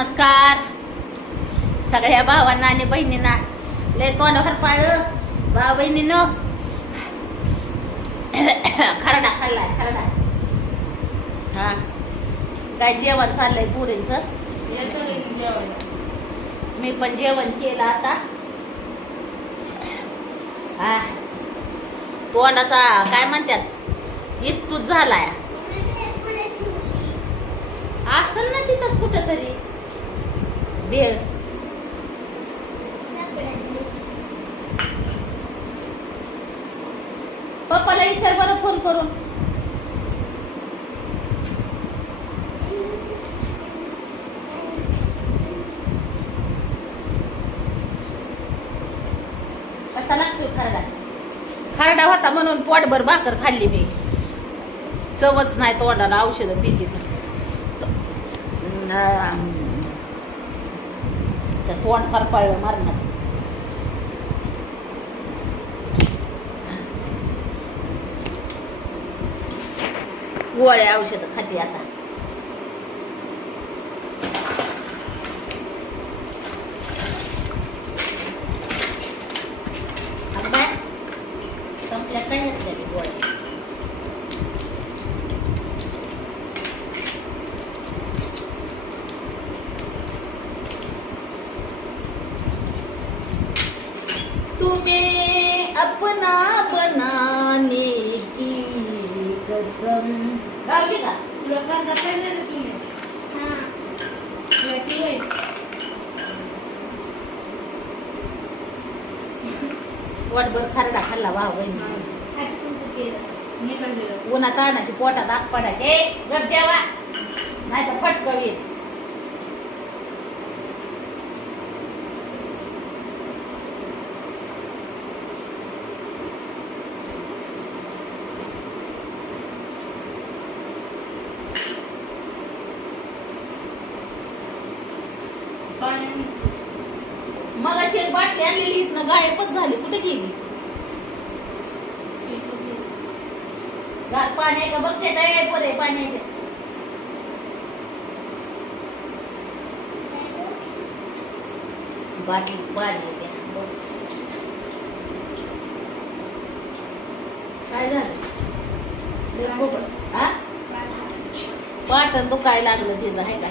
नमस्कार. सगळ्या भावांना आणि बहिणींना. लय तोंडावर पाळ भाऊ बहिणीनो. खरडा खाल्लाय खरडा. हा. काय जेवण चाललंय पुरींच? मी पण जेवण. केलं आता. हा तोंडाचा काय म्हणतात इस्तूत झालाय. असल ना तिथंच कुठं तरी बेळ पप्पाला विचार बरं फोन करून कसा लागतो खरडा. खरडा होता म्हणून पोटभर भाकर खाल्ली मी. चवच नाही तोंडाला औषधं पिती तर. तोंड फार पळलं मरणाचं. गोळ्या औषधं खाते आता अगं बाय, संपल्या काय घेतल्या मी गोळ्या तुम्हें अपना बनाने की कसम। गावली का? वटभर खरडा खाल्ला भाऊ बहिणी उन्हात ताणाची पोटात आग पडायचे. गप जेवा. नाही तर फटकं मग अशी एक बाटली आणलेली इथनं गायबच झाली. कुठे गेली? पाणी आहे का? बघते काय आहे परे पाणी आहे? बाटली बाटली. काय झालं. हा पाटण दुखाय लागलं तिचं आहे का?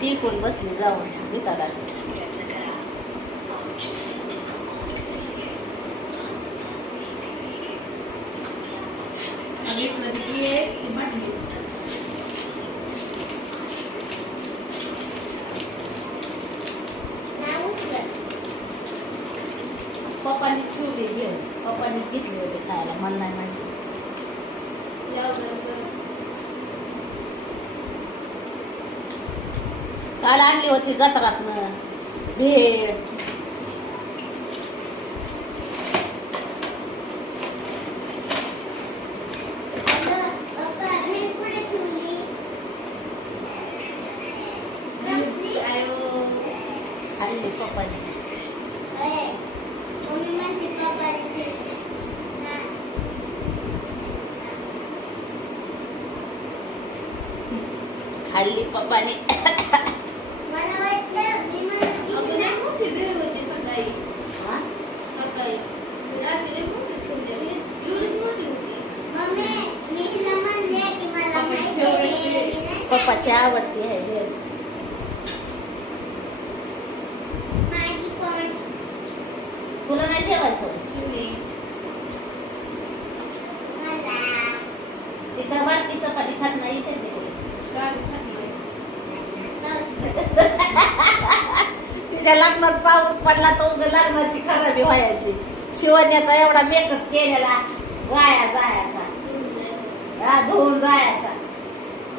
ती पण बसली जाऊन बिताडा पप्पानी ठेवली घेऊन पप्पानी घेतली होती खायला मला नाही माहिती काल आणली होती जत्रात भेळ खाल्ली पप्पाने खाल्ली पप्पानी मला वाटलं मी म्हणत अगं लय मोठी भेळ होती सकाळी हा? सकाळी रात्री लय मोठी ठेवली एवढीच मोठी होती मम्मी मी तिला म्हणले की मला आपण माहिती favorite आहे आहे. मी नाही पप्पाची आवडती आहे कोण? तुला नाही जेवायचं? ती चपाती खात नाही ते. तिच्या लग्नात पाऊस पडला तर उगा लग्नाची खराबी व्हायची. शिवण्याचा एवढा मेकअप केलेला वाया जायचा. धुवून जायचा.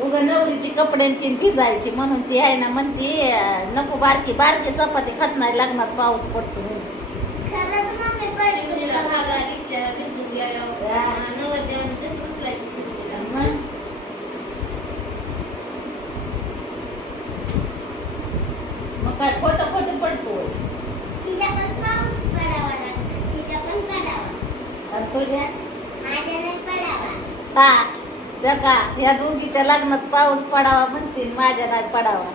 उगा नवरीची कपडे तीन भिजायची म्हणून ती आहे ना म्हणती नको बारकी बारकी चपाती खात नाही लग्नात पाऊस पडतो मग? काय खोटं खोटं पडतो. तुझ्या माझ्या नाही पडावा. हा. का या दोघीच्या लग्नात पाऊस पडावा म्हणतील माझ्या नाही पडावा.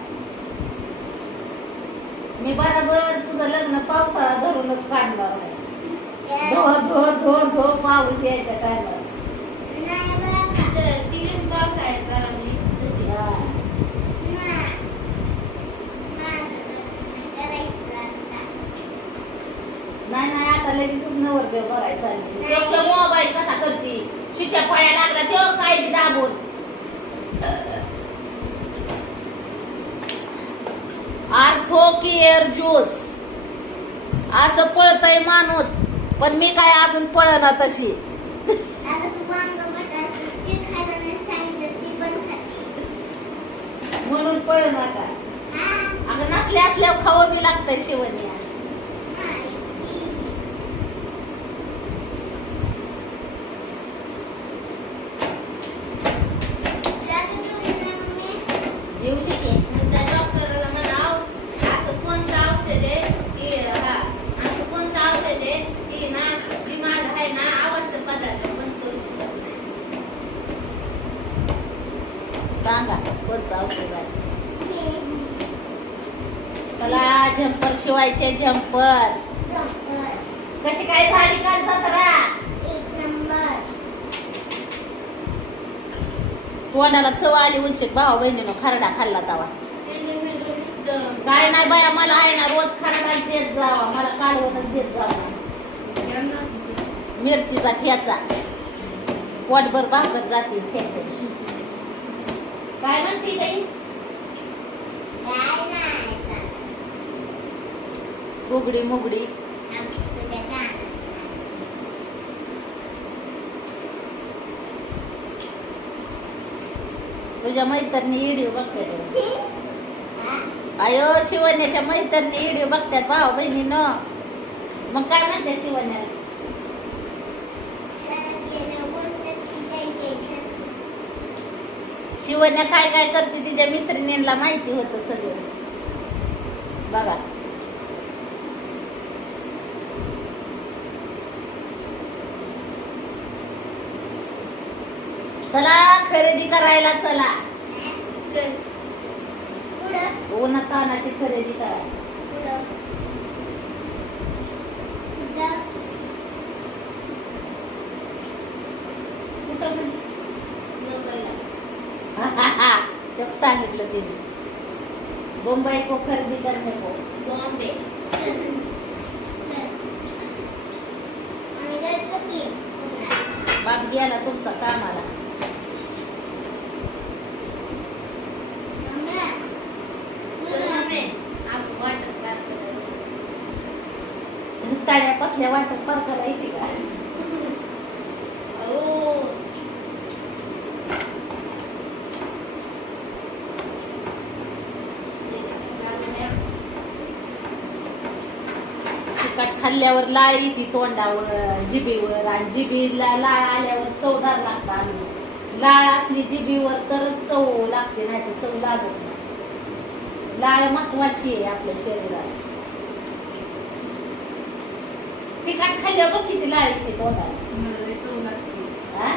मी बरोबर तुझं लग्न पावसाळा धरूनच काढणार धो धो धो धो पाऊस यायच्या टायमाला नाही नाही. आता. लगेचच नवरदेव बघायचा मोबाईल कसा करते? शिच्या पाया लागला तेव्हा काय बी दाबून. Ortho care juice. असं पळतय माणूस पण मी काय अजून पळना तशी. म्हणून पळ नका हा? अगं नसल्या असल्यावर खावं बी लागतंय शिवण्या नाही. जादू जेवली नाही मम्मी? जेवली की मग त्या डॉक्टरला म्हणाव असं कोणतं औषध आहे की हा असं कोणतं औषध आहे की ना ती माझं आहे ना आवडतं पदार्थ बंद करू शकत नाही सांगा कोणतं औषध आहे मला झंपर शिवायचे झंपर कशी काय झाली काल सतरा? एक नंबर. तोंडाला चव आली उंचीत भाऊ बहिणीनं खरडा खाल्ला तवा. काय नाही बाया मला आहे ना रोज खरडा देत जावा मला कालवणच देत जावा. मिरचीचा ठेचा. पोटभर भाकर जाते ठेचे. काय म्हणते काही. उघडी मुगडी. तुझ्या मैतरनी व्हिडिओ बघते हा? अयो शिवण्याच्या मैतरनी व्हिडिओ बघतात भाऊ बहिणीनं मग काय म्हणते शिवण्याला शाळेत गेल्यावर बोलतात की काय काय करते. शिवण्या काय काय करते तिच्या मैत्रिणींना माहिती होतं सगळं. बघा. चला खरेदी करायला चला. उन्हा कानाची खरेदी करायला पुढं. पुढं. कुठं म्हणजे? मुंबईला. तेच सांगितलं तिने मुंबई को खरेदी करणे को. बॉम्बे. बाप गेला तुमचा कामाला. ताड्या कसल्या वाटत परकाला येते का? खाल्ल्यावर लाळ येते तोंडावर जिबीवर आणि जिबीला लाळ आल्यावर चवदार लागतं अन्न लाळ असली जिबीवर तर चव लागते नाही तर चव लागत नाही. लाळ महत्वाची आहे आपल्या शरीरात. तिखट खाल्ल्यावर बघ किती लाळ येते तोंडाला हा?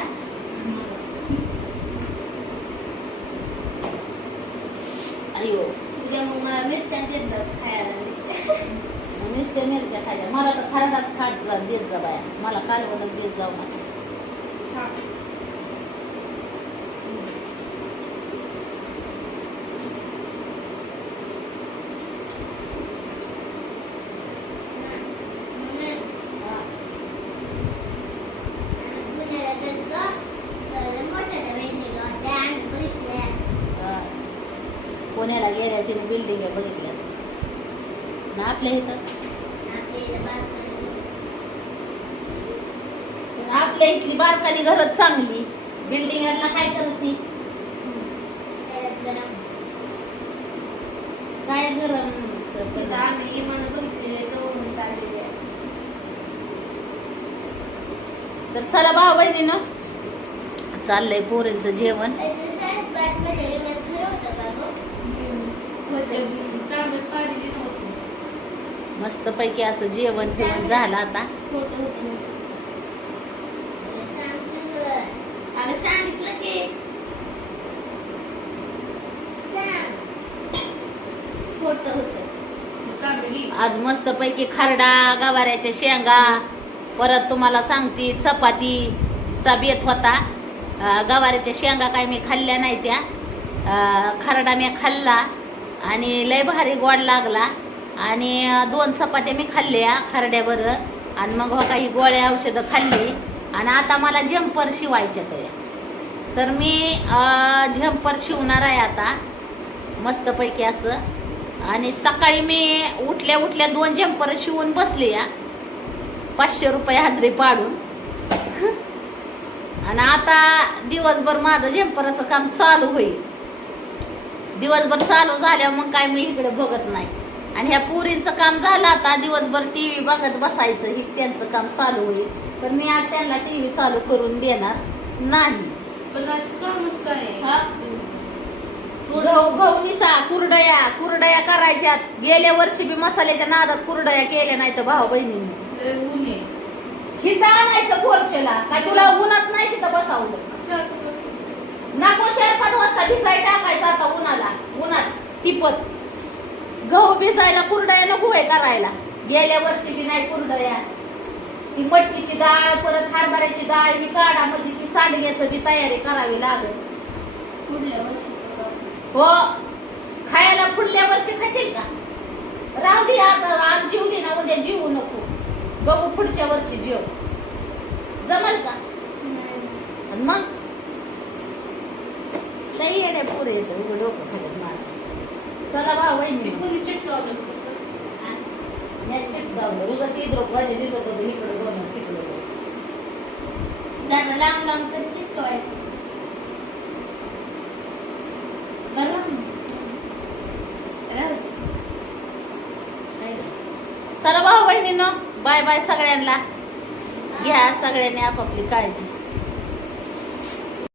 अयो. उद्या मग मला मिरच्या देतात खायला नुसत्या. नुसते मिरच्या खायच्या मला तर खरडाच खात जा देत जा बाया मला कालवदक देत जाऊ नका पुण्याला गेल्या तिने बिल्डिंग बघितल्या ना आपल्या इथं आपल्या इथं बारकाईला. पण आपल्या इथली बारकाली घरच चांगली बिल्डिंगला काय करत गरम. काय गरम आम्ही. तर चला भाऊ बहिणीनं चाललंय पोरींचं जेवण? मस्त पैकी असं जेवण फिवण झालं आता सांग तुझं. अगं सांगितलं की सांग. खोटं होतं आज मस्त पैकी खरडा गवाऱ्याच्या शेंगा परत तुम्हाला सांगते चपातीचा बेत होता. गवाऱ्याच्या शेंगा काय मी खाल्ल्या नाही त्या. खरडा मी खाल्ला आणि लय भारी गोड लागला. आणि दोन चपात्या मी खाल्ल्या खरड्यावर. आणि मग हो काही गोळ्या औषधं खाल्ली. आणि आता मला झेंपर शिवायच्या त्या. तर मी झंपर शिवणार आहे आता. मस्तपैकी असं. आणि सकाळी मी उठल्या उठल्या दोन झंपर शिवून बसले या पाचशे रुपये हजरी पाडून. आणि आता दिवसभर माझं झंपराचं काम चालू होईल. दिवसभर चालू झाल्यावर मग काय मी इकडे बघत नाही. आणि ह्या पुरींचं काम झालं आता दिवसभर टी व्ही बघत बसायचं हे त्यांचं काम चालू होईल. पण मी आज त्यांना टी व्ही चालू करून देणार नाही. निसा कुरडया कुरडया करायच्यात. गेल्या वर्षी बी मसाल्याच्या नादात कुरडया केल्या नाही तर भाऊ बहिणींनी हिथं आणायचं गोरचेला काय तुला उन्हात नाही तिथं बसावलं नको चार पाच वाजता भिजाय टाकायचं आता उन्हाला. उन्हात टिपत. गहू भिजायला कुरडया नको आहे करायला. गेल्या वर्षी बी नाही कुरडया. ही मटकीची डाळ परत हरभऱ्याची डाळ ही काढा म्हणजे ती सांडग्याचं बी तयारी करावी लागेल. हो खायला पुढल्या वर्षी खाशील का? राहू दे आता आज जीव दे ना उद्या जीवू नको. बघू पुढच्या वर्षी जीव. जमल का? मग? लई येड्या पुरे येतं उघड डोकं खाली मार चला भाऊ वहिनी. मी चिटकावलं उगाच इकडं पाहिजे दिसत होतं इकडं तिकडं लांब लांब तर चिटकवायचं गरम राहू दे. चला भाऊ बहिणीनं बाय बाय सगळ्यांना. घ्या सगळ्यांनी आपापली काळजी.